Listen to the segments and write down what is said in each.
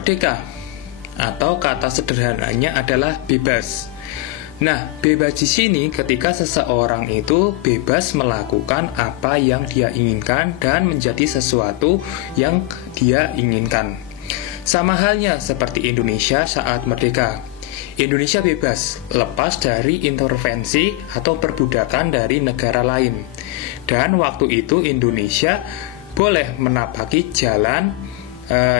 merdeka, atau kata sederhananya adalah bebas. Nah, bebas di sini ketika seseorang itu bebas melakukan apa yang dia inginkan dan menjadi sesuatu yang dia inginkan. Sama halnya seperti Indonesia saat merdeka. Indonesia bebas, lepas dari intervensi atau perbudakan dari negara lain. Dan waktu itu Indonesia boleh menapaki jalan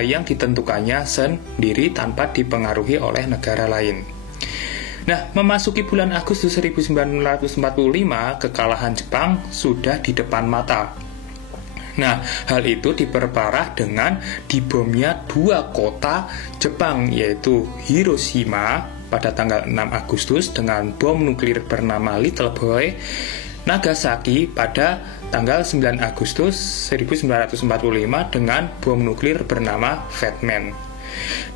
yang ditentukannya sendiri tanpa dipengaruhi oleh negara lain. Nah, memasuki bulan Agustus 1945, kekalahan Jepang sudah di depan mata. Nah, hal itu diperparah dengan dibomnya dua kota Jepang, yaitu Hiroshima pada tanggal 6 Agustus dengan bom nuklir bernama Little Boy, Nagasaki pada tanggal 9 Agustus 1945 dengan bom nuklir bernama Fat Man.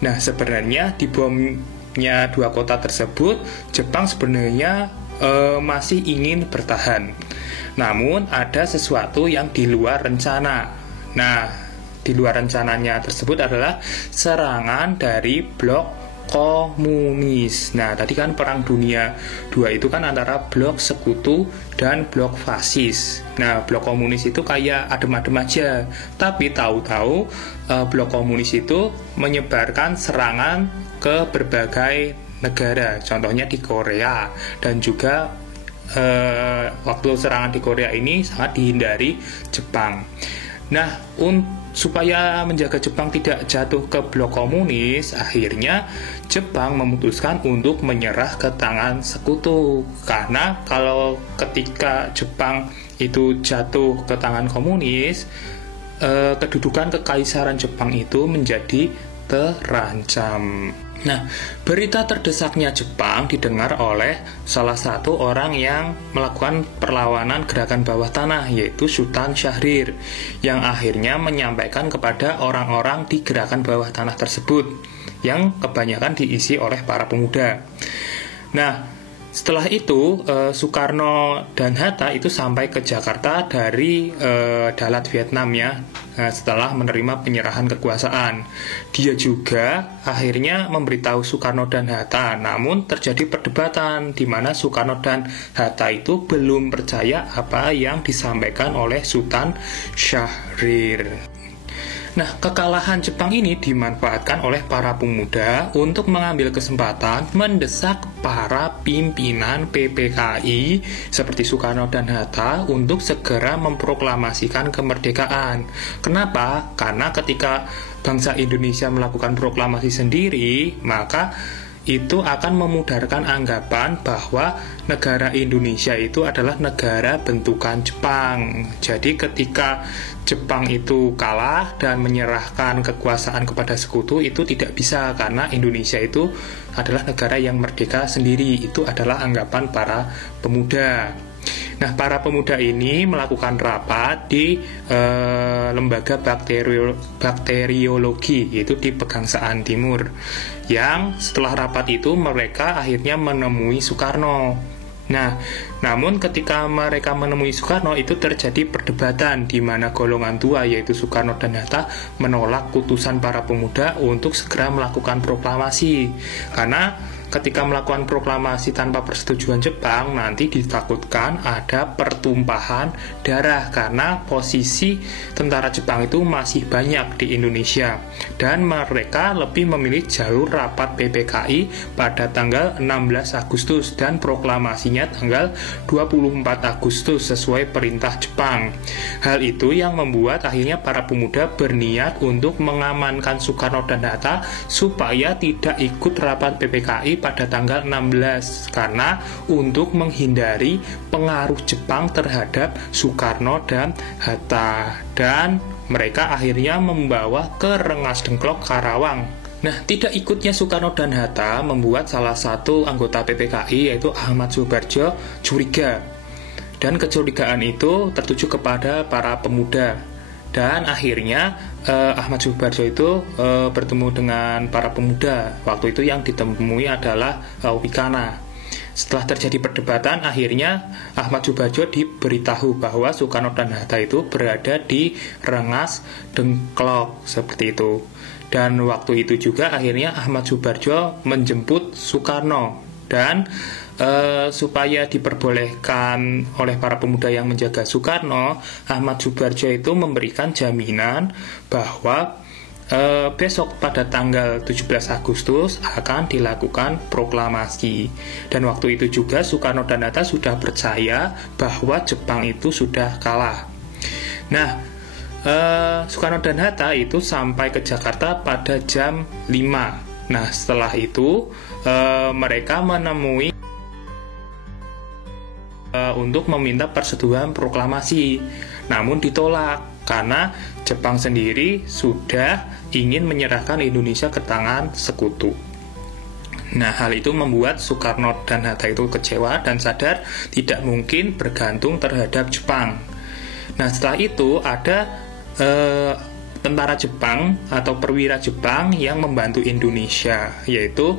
Nah, sebenarnya di bomnya dua kota tersebut, Jepang sebenarnya masih ingin bertahan. Namun ada sesuatu yang di luar rencana. Nah, di luar rencananya tersebut adalah serangan dari blok komunis. Nah, tadi kan Perang Dunia II itu kan antara blok sekutu dan blok fasis. Nah, blok komunis itu kayak adem-adem aja. Tapi tahu-tahu blok komunis itu menyebarkan serangan ke berbagai negara. Contohnya di Korea. Dan juga waktu serangan di Korea ini sangat dihindari Jepang. Nah, supaya menjaga Jepang tidak jatuh ke blok komunis, akhirnya Jepang memutuskan untuk menyerah ke tangan sekutu. Karena kalau ketika Jepang itu jatuh ke tangan komunis, kedudukan kekaisaran Jepang itu menjadi terancam. Nah, berita terdesaknya Jepang didengar oleh salah satu orang yang melakukan perlawanan gerakan bawah tanah, yaitu Sultan Syahrir, yang akhirnya menyampaikan kepada orang-orang di gerakan bawah tanah tersebut, yang kebanyakan diisi oleh para pemuda. Nah, setelah itu, Soekarno dan Hatta itu sampai ke Jakarta dari Dalat Vietnam ya, setelah menerima penyerahan kekuasaan. Dia juga akhirnya memberitahu Soekarno dan Hatta, namun terjadi perdebatan di mana Soekarno dan Hatta itu belum percaya apa yang disampaikan oleh Sultan Syahrir. Nah, kekalahan Jepang ini dimanfaatkan oleh para pemuda untuk mengambil kesempatan mendesak para pimpinan PPKI seperti Soekarno dan Hatta untuk segera memproklamasikan kemerdekaan. Kenapa? Karena ketika bangsa Indonesia melakukan proklamasi sendiri, maka itu akan memudarkan anggapan bahwa negara Indonesia itu adalah negara bentukan Jepang. Jadi ketika Jepang itu kalah dan menyerahkan kekuasaan kepada sekutu, itu tidak bisa karena Indonesia itu adalah negara yang merdeka sendiri. Itu adalah anggapan para pemuda. Nah, para pemuda ini melakukan rapat di lembaga bakteriologi, yaitu di Pegangsaan Timur. Yang setelah rapat itu mereka akhirnya menemui Soekarno. Nah, namun ketika mereka menemui Soekarno itu terjadi perdebatan di mana golongan tua yaitu Soekarno dan Hatta menolak putusan para pemuda untuk segera melakukan proklamasi. Karena ketika melakukan proklamasi tanpa persetujuan Jepang, nanti ditakutkan ada pertumpahan darah karena posisi tentara Jepang itu masih banyak di Indonesia. Dan mereka lebih memilih jalur rapat PPKI pada tanggal 16 Agustus dan proklamasinya tanggal 24 Agustus sesuai perintah Jepang. Hal itu yang membuat akhirnya para pemuda berniat untuk mengamankan Soekarno dan Hatta supaya tidak ikut rapat PPKI pada tanggal 16 karena untuk menghindari pengaruh Jepang terhadap Soekarno dan Hatta, dan mereka akhirnya membawa ke Rengas Dengklok, Karawang. Nah, tidak ikutnya Soekarno dan Hatta membuat salah satu anggota PPKI yaitu Ahmad Soebardjo curiga, dan kecurigaan itu tertuju kepada para pemuda. Dan akhirnya Ahmad Soebardjo itu bertemu dengan para pemuda. Waktu itu yang ditemui adalah Wikana. Setelah terjadi perdebatan, akhirnya Ahmad Soebardjo diberitahu bahwa Soekarno dan Hatta itu berada di Rengas Dengklok, seperti itu. Dan waktu itu juga akhirnya Ahmad Soebardjo menjemput Soekarno. Dan supaya diperbolehkan oleh para pemuda yang menjaga Soekarno, Ahmad Soebardjo itu memberikan jaminan bahwa besok pada tanggal 17 Agustus akan dilakukan proklamasi. Dan waktu itu juga Soekarno dan Hatta sudah percaya bahwa Jepang itu sudah kalah. Nah, Soekarno dan Hatta itu sampai ke Jakarta pada jam 5. Nah, setelah itu mereka menemui untuk meminta persetujuan proklamasi. Namun ditolak karena Jepang sendiri sudah ingin menyerahkan Indonesia ke tangan sekutu. Nah, hal itu membuat Soekarno dan Hatta itu kecewa dan sadar tidak mungkin bergantung terhadap Jepang. Nah, setelah itu ada tentara Jepang atau perwira Jepang yang membantu Indonesia, yaitu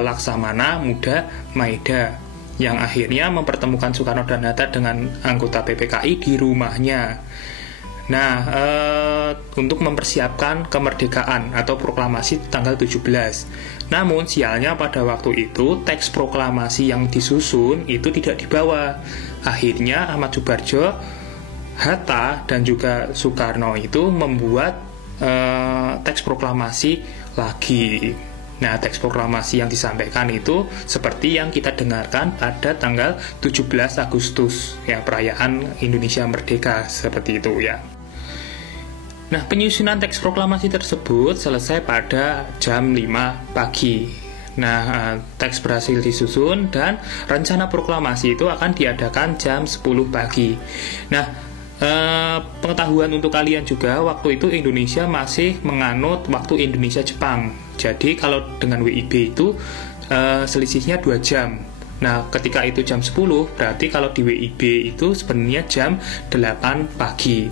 Laksamana Muda Maeda, yang akhirnya mempertemukan Soekarno dan Hatta dengan anggota PPKI di rumahnya. Nah, untuk mempersiapkan kemerdekaan atau proklamasi tanggal 17. Namun sialnya pada waktu itu teks proklamasi yang disusun itu tidak dibawa. Akhirnya Ahmad Soebardjo, Hatta, dan juga Soekarno itu membuat teks proklamasi lagi. Nah, teks proklamasi yang disampaikan itu seperti yang kita dengarkan pada tanggal 17 Agustus, ya, perayaan Indonesia Merdeka, seperti itu ya. Nah, penyusunan teks proklamasi tersebut selesai pada jam 5 pagi. Nah, teks berhasil disusun dan rencana proklamasi itu akan diadakan jam 10 pagi. Nah, pengetahuan untuk kalian juga, waktu itu Indonesia masih menganut waktu Indonesia Jepang. Jadi kalau dengan WIB itu selisihnya 2 jam. Nah, ketika itu jam 10, berarti kalau di WIB itu sebenarnya jam 8 pagi.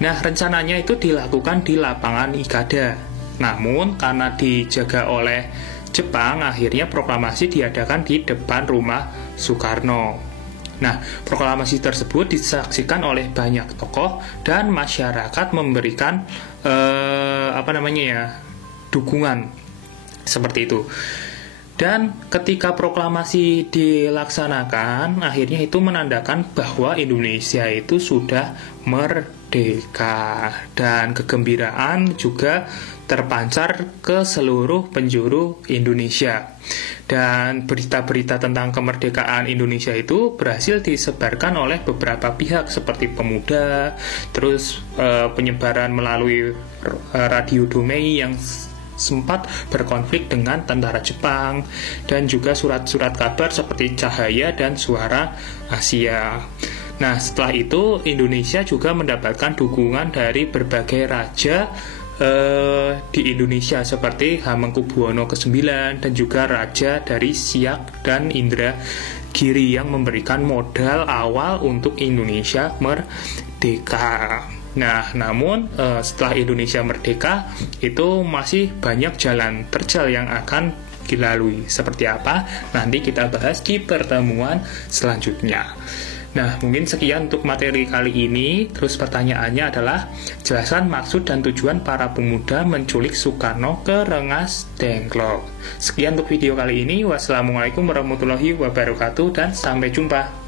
Nah, rencananya itu dilakukan di lapangan Ikada. Namun karena dijaga oleh Jepang, akhirnya proklamasi diadakan di depan rumah Soekarno. Nah, proklamasi tersebut disaksikan oleh banyak tokoh dan masyarakat memberikan dukungan seperti itu. Dan ketika proklamasi dilaksanakan, akhirnya itu menandakan bahwa Indonesia itu sudah merdeka, dan kegembiraan juga terpancar ke seluruh penjuru Indonesia. Dan berita-berita tentang kemerdekaan Indonesia itu berhasil disebarkan oleh beberapa pihak seperti Pemuda, terus penyebaran melalui radio Domei yang sempat berkonflik dengan tentara Jepang, dan juga surat-surat kabar seperti Cahaya dan Suara Asia. Nah, setelah itu Indonesia juga mendapatkan dukungan dari berbagai raja di Indonesia seperti Hamengkubuwono ke-9 dan juga raja dari Siak dan Indragiri yang memberikan modal awal untuk Indonesia merdeka. Nah, namun setelah Indonesia merdeka itu masih banyak jalan terjal yang akan dilalui. Seperti apa? Nanti kita bahas di pertemuan selanjutnya. Nah, mungkin sekian untuk materi kali ini. Terus pertanyaannya adalah, jelaskan maksud dan tujuan para pemuda menculik Soekarno ke Rengas Dengklok. Sekian untuk video kali ini. Wassalamualaikum warahmatullahi wabarakatuh dan sampai jumpa.